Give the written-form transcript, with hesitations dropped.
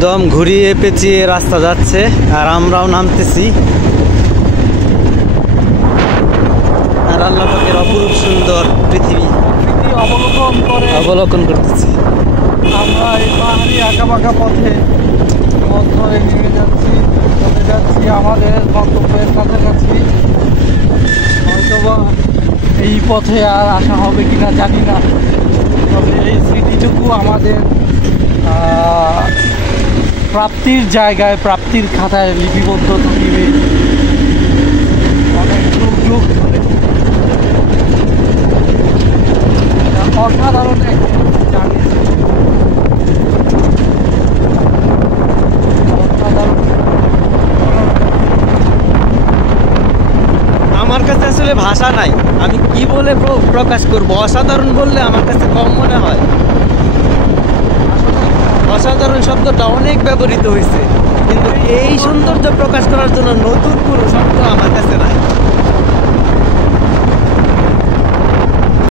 একদম ঘুরিয়ে পেঁচিয়ে রাস্তা যাচ্ছে আর আমরাও নামতেছি। আর আল্লাহ পাকের অপরূপ সুন্দর পৃথিবী অবলোকন করতেছি। আমরা এই পাহাড়ি আঁকাবাঁকা পথে ধরে নেমে যাচ্ছি, চলে যাচ্ছি আমাদের গন্তব্যের কাছাকাছি। হয়তোবা এই পথে আর আসা হবে কিনা জানি না, তবে এই স্মৃতিটুকু আমাদের প্রাপ্তির জায়গায়, প্রাপ্তির খাতায় লিপিবদ্ধ থাকিবে অনেক যুগ যুগ ধরে। অসাধারণ একটি জার্নি, আমার কাছে আসলে ভাষা নাই, আমি কি বলে প্রকাশ করব। অসাধারণ বললে আমার কাছে কম মনে হয়। অসাধারণ শব্দটা অনেক ব্যবহৃত হয়েছে, কিন্তু এই সৌন্দর্য প্রকাশ করার জন্য নতুন কোনো শব্দ আমার কাছে নাই।